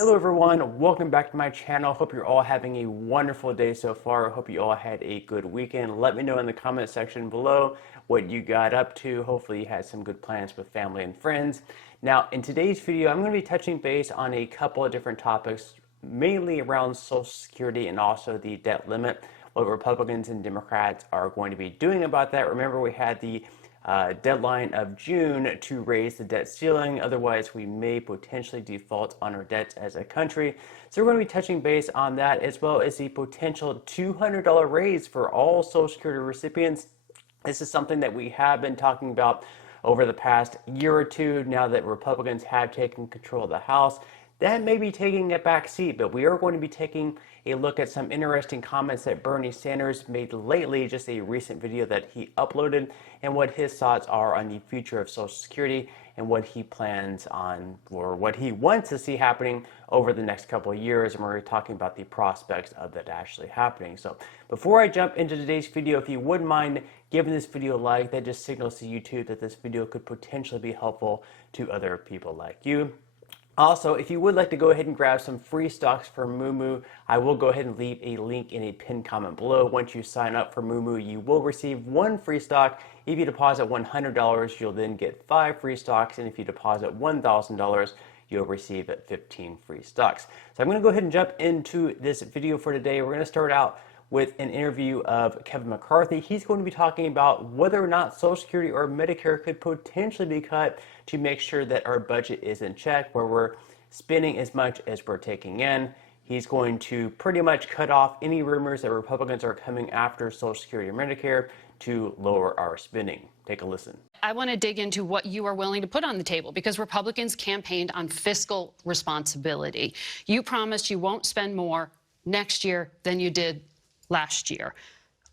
Hello everyone, welcome back to my channel. Hope you're all having a wonderful day so far. Hope you all had a good weekend. Let me know in the comment section below what you got up to. Hopefully you had some good plans with family and friends. Now in today's video, I'm going to be touching base on a couple of different topics, mainly around Social Security and also the debt limit, what Republicans and Democrats are going to be doing about that. Remember, we had the deadline of June to raise the debt ceiling. Otherwise, we may potentially default on our debts as a country. So we're going to be touching base on that, as well as the potential $200 raise for all Social Security recipients. This is something that we have been talking about over the past year or two, now that Republicans have taken control of the House. That may be taking a back seat, but we are going to be taking a look at some interesting comments that Bernie Sanders made lately, just a recent video that he uploaded, and what his thoughts are on the future of Social Security and what he plans on, or what he wants to see happening over the next couple of years. And we're talking about the prospects of that actually happening. So before I jump into today's video, if you wouldn't mind giving this video a like, that just signals to YouTube that this video could potentially be helpful to other people like you. Also, if you would like to go ahead and grab some free stocks for Moomoo, I will go ahead and leave a link in a pinned comment below. Once you sign up for Moomoo, you will receive one free stock. If you deposit $100, you'll then get 5 free stocks, and if you deposit $1,000, you'll receive 15 free stocks. So I'm going to go ahead and jump into this video for today. We're going to start out with an interview of Kevin McCarthy. He's going to be talking about whether or not Social Security or Medicare could potentially be cut to make sure that our budget is in check, where we're spending as much as we're taking in. He's going to pretty much cut off any rumors that Republicans are coming after Social Security or Medicare to lower our spending. Take a listen. I want to dig into what you are willing to put on the table, because Republicans campaigned on fiscal responsibility. You promised you won't spend more next year than you did last year.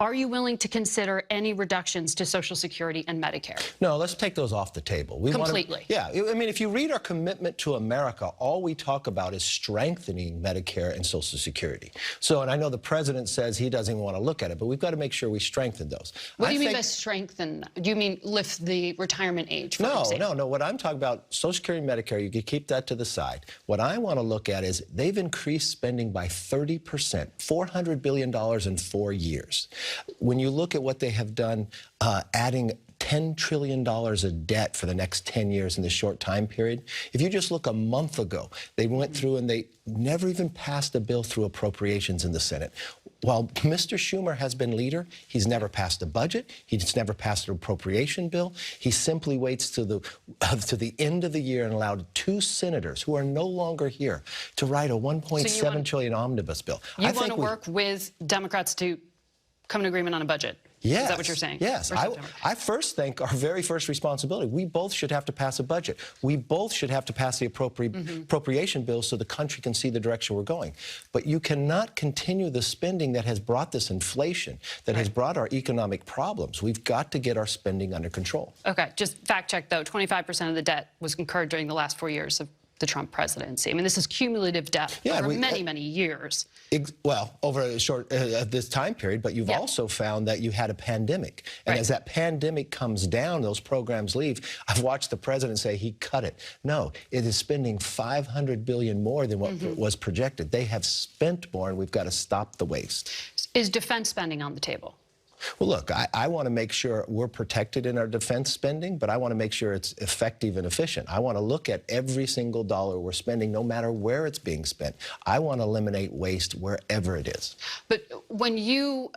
Are you willing to consider any reductions to Social Security and Medicare? No, let's take those off the table. Completely. Yeah, I mean, if you read our commitment to America, all we talk about is strengthening Medicare and Social Security. So, and I know the president says he doesn't want to look at it, but we've got to make sure we strengthen those. What do you mean by strengthen? Do you mean lift the retirement age? No. What I'm talking about, Social Security and Medicare, you could keep that to the side. What I want to look at is they've increased spending by 30%, $400 billion in 4 years. When you look at what they have done, adding $10 trillion of debt for the next 10 years in this short time period. If you just look a month ago, they went through and they never even passed a bill through appropriations in the Senate. While Mr. Schumer has been leader, he's never passed a budget. He's never passed an appropriation bill. He simply waits to the end of the year and allowed 2 senators who are no longer here to write a $1.7 trillion omnibus bill. You want to work with Democrats to come to agreement on a budget? Yes. Is that what you're saying? Yes. I first think our very first responsibility, we both should have to pass a budget. We both should have to pass the appropriation bill so the country can see the direction we're going. But you cannot continue the spending that has brought this inflation, that has brought our economic problems. We've got to get our spending under control. Okay, just fact check though, 25% of the debt was incurred during the last 4 years of the Trump presidency. I mean, this is cumulative debt over many years. Well, over a short this time period, but you've also found that you had a pandemic. And as that pandemic comes down, those programs leave. I've watched the president say he cut it. No, it is spending $500 billion more than what was projected. They have spent more, and we've got to stop the waste. Is defense spending on the table? Well, look, I want to make sure we're protected in our defense spending, but I want to make sure it's effective and efficient. I want to look at every single dollar we're spending, no matter where it's being spent. I want to eliminate waste wherever it is. But when you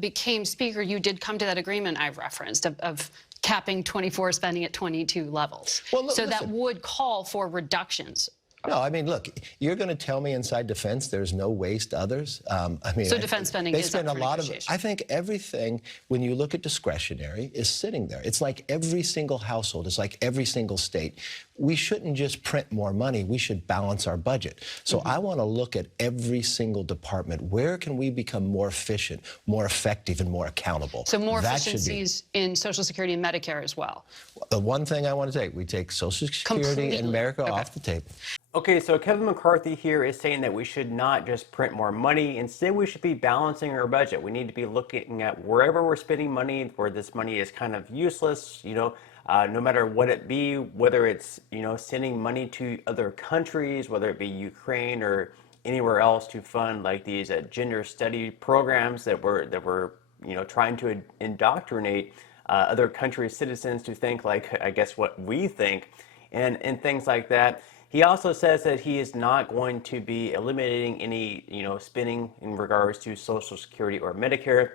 became Speaker, you did come to that agreement I've referenced of capping 24 spending at 22 levels. Well, look, so that would call for reductions. No, I mean, look, you're going to tell me inside defense there's no waste others. I mean, so defense spending they is spend up a for lot of. negotiation. I think everything, when you look at discretionary, is sitting there. It's like every single household. It's like every single state. We shouldn't just print more money. We should balance our budget. So I want to look at every single department. Where can we become more efficient, more effective, and more accountable? So more efficiencies in Social Security and Medicare as well. The one thing I want to take, we take Social Security and Medicare off the table. Okay, so Kevin McCarthy here is saying that we should not just print more money. Instead, we should be balancing our budget. We need to be looking at wherever we're spending money, where this money is kind of useless, no matter what it be, whether it's, sending money to other countries, whether it be Ukraine or anywhere else to fund like these gender study programs that were trying to indoctrinate other countries' citizens to think like, I guess, what we think, and things like that. He also says that he is not going to be eliminating any, spending in regards to Social Security or Medicare.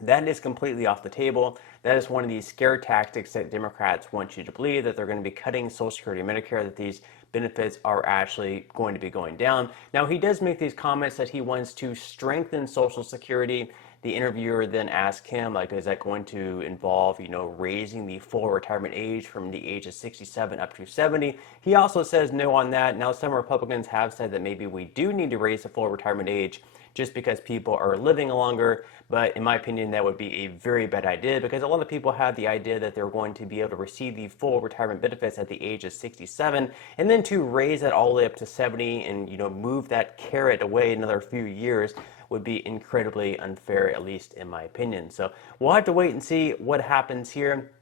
That is completely off the table. That is one of these scare tactics that Democrats want you to believe, that they're going to be cutting Social Security and Medicare, that these benefits are actually going to be going down. Now, he does make these comments that he wants to strengthen Social Security. The interviewer then asked him, like, is that going to involve, raising the full retirement age from the age of 67 up to 70? He also says no on that. Now, some Republicans have said that maybe we do need to raise the full retirement age just because people are living longer. But in my opinion, that would be a very bad idea, because a lot of people have the idea that they're going to be able to receive the full retirement benefits at the age of 67, and then to raise that all the way up to 70 and move that carrot away another few years would be incredibly unfair, at least in my opinion. So we'll have to wait and see what happens here.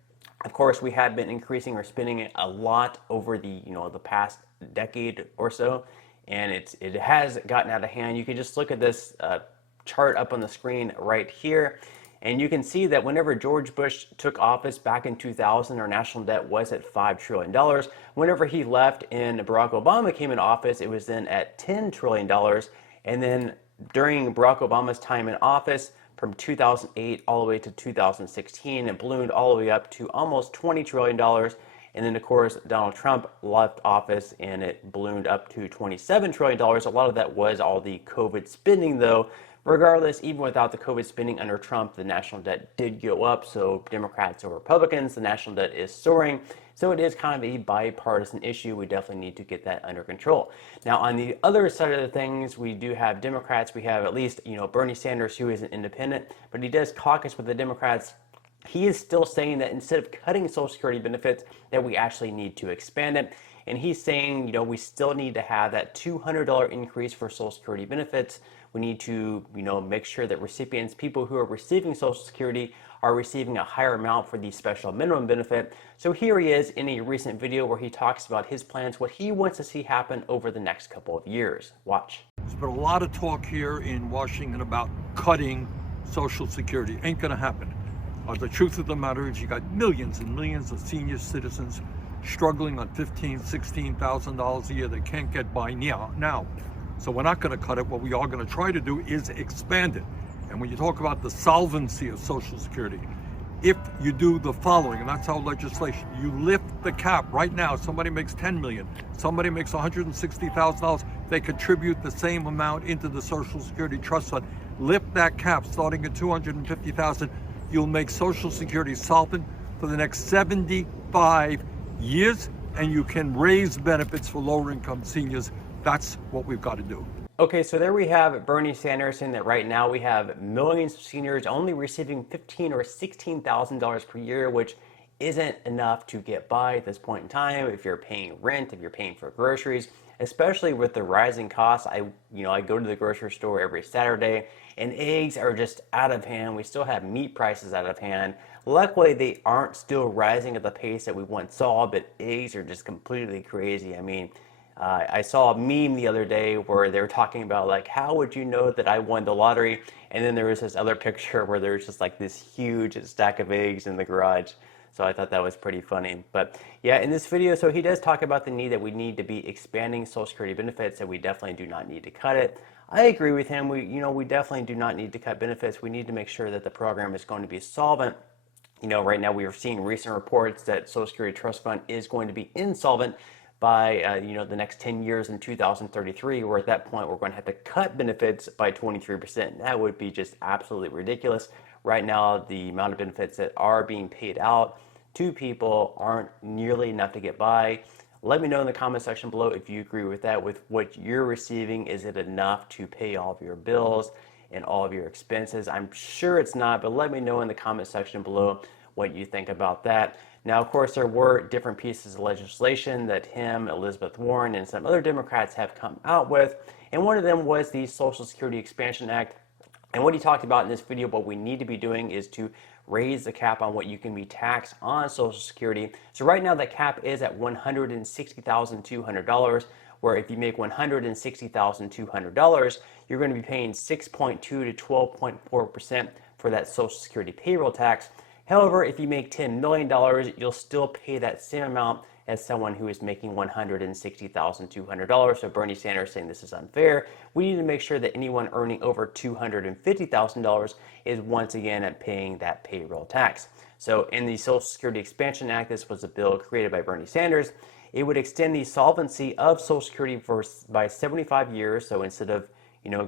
Of course, we have been increasing our spending a lot over the the past decade or so, and it has gotten out of hand. You can just look at this chart up on the screen right here, and you can see that whenever George Bush took office back in 2000, our national debt was at $5 trillion. Whenever he left and Barack Obama came in office, it was then at $10 trillion. And then during Barack Obama's time in office, from 2008 all the way to 2016, it ballooned all the way up to almost $20 trillion. And then, of course, Donald Trump left office and it ballooned up to $27 trillion. A lot of that was all the COVID spending, though. Regardless, even without the COVID spending under Trump, the national debt did go up. So Democrats or Republicans, the national debt is soaring. So it is kind of a bipartisan issue. We definitely need to get that under control. Now, on the other side of the things, we do have Democrats. We have at least, Bernie Sanders, who is an independent, but he does caucus with the Democrats. He is still saying that instead of cutting Social Security benefits, that we actually need to expand it. And he's saying, we still need to have that $200 increase for Social Security benefits. We need to, make sure that recipients, people who are receiving Social Security, are receiving a higher amount for the special minimum benefit. So here he is in a recent video where he talks about his plans, what he wants to see happen over the next couple of years. Watch. There's been a lot of talk here in Washington about cutting Social Security. Ain't gonna happen. The truth of the matter is you got millions and millions of senior citizens struggling on $15,000, $16,000 a year. They can't get by now. So we're not going to cut it. What we are going to try to do is expand it. And when you talk about the solvency of Social Security, if you do the following, and that's our legislation, you lift the cap. Right now, somebody makes $10 million, somebody makes $160,000, they contribute the same amount into the Social Security Trust Fund. Lift that cap starting at $250,000. You'll make Social Security solvent for the next 75 years, and you can raise benefits for lower income seniors. That's what we've got to do. Okay, so there we have Bernie Sanders saying that right now we have millions of seniors only receiving $15,000 or $16,000 per year, which isn't enough to get by at this point in time. If you're paying rent, if you're paying for groceries, especially with the rising costs. I go to the grocery store every Saturday, and eggs are just out of hand. We still have meat prices out of hand. Luckily, they aren't still rising at the pace that we once saw, but eggs are just completely crazy. I mean, I saw a meme the other day where they were talking about, like, how would you know that I won the lottery? And then there was this other picture where there's just like this huge stack of eggs in the garage. So I thought that was pretty funny. But yeah, in this video, so he does talk about the need that we need to be expanding Social Security benefits, and we definitely do not need to cut it. I agree with him. We definitely do not need to cut benefits. We need to make sure that the program is going to be solvent. Right now we are seeing recent reports that Social Security Trust Fund is going to be insolvent by the next 10 years in 2033, where at that point we're going to have to cut benefits by 23%. That would be just absolutely ridiculous. Right now, the amount of benefits that are being paid out to people aren't nearly enough to get by. Let me know in the comment section below if you agree with that, with what you're receiving. Is it enough to pay all of your bills and all of your expenses? I'm sure it's not, but let me know in the comment section below what you think about that. Now, of course, there were different pieces of legislation that him, Elizabeth Warren, and some other Democrats have come out with, and one of them was the Social Security Expansion Act. And what he talked about in this video, what we need to be doing is to raise the cap on what you can be taxed on Social Security. So right now the cap is at $160,200, where if you make $160,200, you're going to be paying 6.2 to 12.4% for that Social Security payroll tax. However, if you make $10 million, you'll still pay that same amount as someone who is making $160,200. So Bernie Sanders saying this is unfair. We need to make sure that anyone earning over $250,000 is once again paying that payroll tax. So in the Social Security Expansion Act, this was a bill created by Bernie Sanders. It would extend the solvency of Social Security by 75 years. So instead of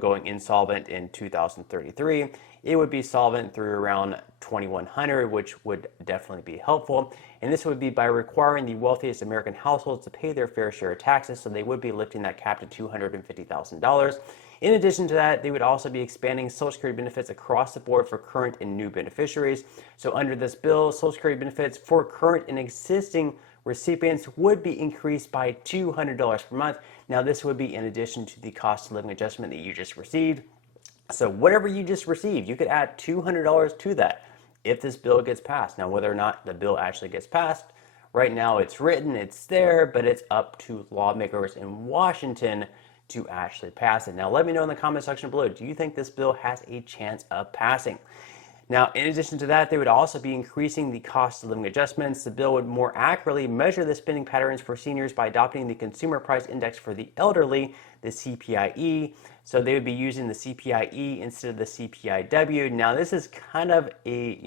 going insolvent in 2033, it would be solvent through around 2100, which would definitely be helpful. And this would be by requiring the wealthiest American households to pay their fair share of taxes, so they would be lifting that cap to $250,000. In addition to that, they would also be expanding Social Security benefits across the board for current and new beneficiaries. So under this bill, Social Security benefits for current and existing recipients would be increased by $200 per month. Now, this would be in addition to the cost of living adjustment that you just received. So whatever you just received, you could add $200 to that if this bill gets passed. Now, whether or not the bill actually gets passed, right now it's written, it's there, but it's up to lawmakers in Washington to actually pass it. Now, let me know in the comment section below, do you think this bill has a chance of passing? Now, in addition to that, they would also be increasing the cost of living adjustments. The bill would more accurately measure the spending patterns for seniors by adopting the Consumer Price Index for the elderly, the CPIE. So they would be using the CPIE instead of the CPIW. Now, this is kind of a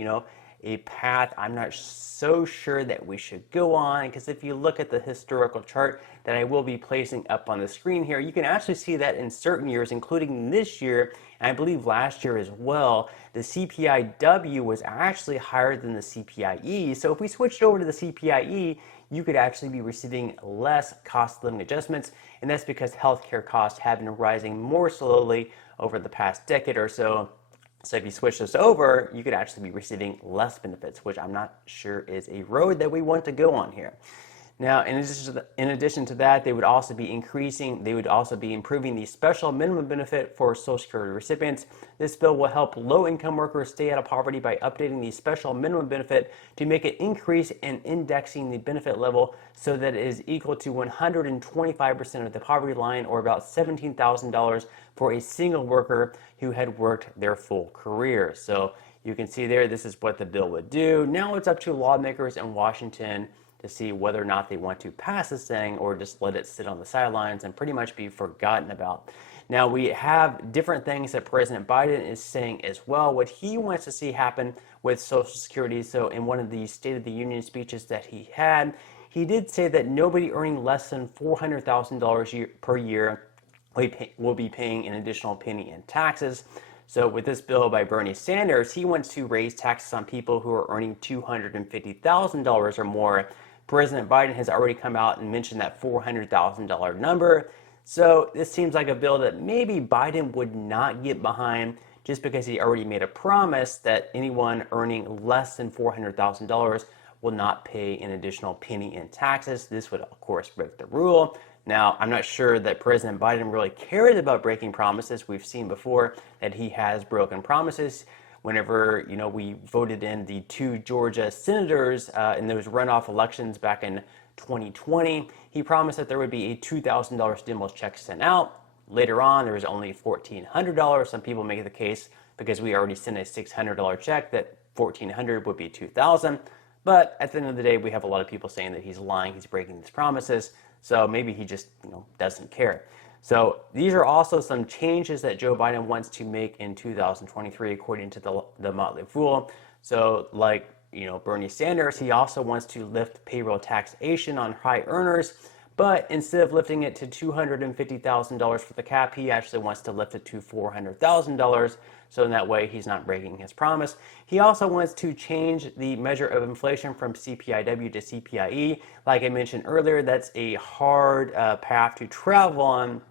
path I'm not so sure that we should go on, because if you look at the historical chart that I will be placing up on the screen here, you can actually see that in certain years, including this year, and I believe last year as well, the CPIW was actually higher than the CPIE. So if we switched over to the CPIE, you could actually be receiving less cost of living adjustments, and that's because healthcare costs have been rising more slowly over the past decade or so. So if you switch this over, you could actually be receiving less benefits, which I'm not sure is a road that we want to go on here. Now, in addition to that, they would also be improving the special minimum benefit for Social Security recipients. This bill will help low-income workers stay out of poverty by updating the special minimum benefit to make it increase and indexing the benefit level so that it is equal to 125% of the poverty line, or about $17,000 for a single worker who had worked their full career. So you can see there, this is what the bill would do. Now it's up to lawmakers in Washington to see whether or not they want to pass this thing or just let it sit on the sidelines and pretty much be forgotten about. Now, we have different things that President Biden is saying as well, what he wants to see happen with Social Security. So in one of the State of the Union speeches that he had, he did say that nobody earning less than $400,000 per year will be paying an additional penny in taxes. So with this bill by Bernie Sanders, he wants to raise taxes on people who are earning $250,000 or more. President Biden has already come out and mentioned that $400,000 number. So this seems like a bill that maybe Biden would not get behind, just because he already made a promise that anyone earning less than $400,000 will not pay an additional penny in taxes. This would, of course, break the rule. Now, I'm not sure that President Biden really cares about breaking promises. We've seen before that he has broken promises. Whenever, we voted in the 2 Georgia senators in those runoff elections back in 2020, he promised that there would be a $2,000 stimulus check sent out. Later on, there was only $1,400. Some people make the case, because we already sent a $600 check, that $1,400 would be $2,000. But at the end of the day, we have a lot of people saying that he's lying, he's breaking these promises. So maybe he just doesn't care. So these are also some changes that Joe Biden wants to make in 2023, according to the Motley Fool. So like Bernie Sanders, he also wants to lift payroll taxation on high earners, but instead of lifting it to $250,000 for the cap, he actually wants to lift it to $400,000. So in that way, he's not breaking his promise. He also wants to change the measure of inflation from CPIW to CPIE. Like I mentioned earlier, that's a hard path to travel on,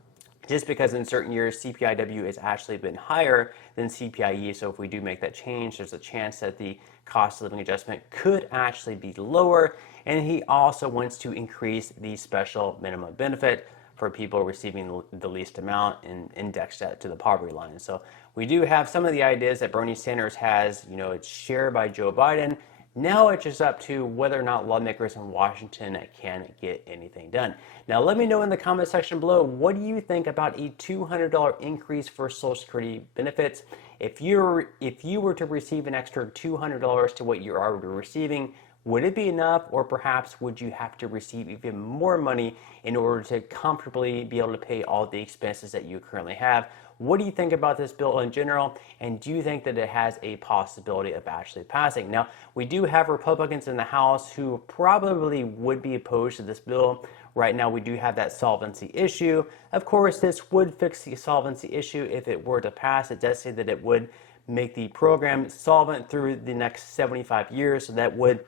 just because in certain years CPIW has actually been higher than CPIE. So if we do make that change, there's a chance that the cost of living adjustment could actually be lower. And he also wants to increase the special minimum benefit for people receiving the least amount and index that to the poverty line. So we do have some of the ideas that Bernie Sanders has, it's shared by Joe Biden. Now it's just up to whether or not lawmakers in Washington can get anything done. Now let me know in the comment section below, what do you think about a $200 increase for Social Security benefits? If you were to receive an extra $200 to what you're already receiving, would it be enough, or perhaps would you have to receive even more money in order to comfortably be able to pay all the expenses that you currently have? What do you think about this bill in general, and do you think that it has a possibility of actually passing? Now, we do have Republicans in the House who probably would be opposed to this bill. Right now, we do have that solvency issue. Of course, this would fix the solvency issue if it were to pass. It does say that it would make the program solvent through the next 75 years, so that would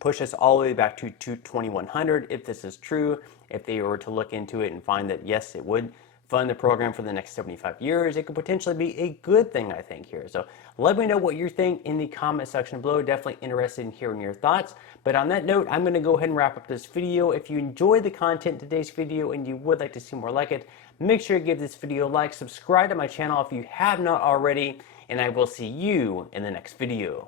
push us all the way back to 2100 if this is true. If they were to look into it and find that yes, it would fund the program for the next 75 years, it could potentially be a good thing, I think, here. So let me know what you think in the comment section below. Definitely interested in hearing your thoughts. But on that note, I'm going to go ahead and wrap up this video. If you enjoyed the content in today's video and you would like to see more like it, make sure you give this video a like, subscribe to my channel if you have not already, and I will see you in the next video.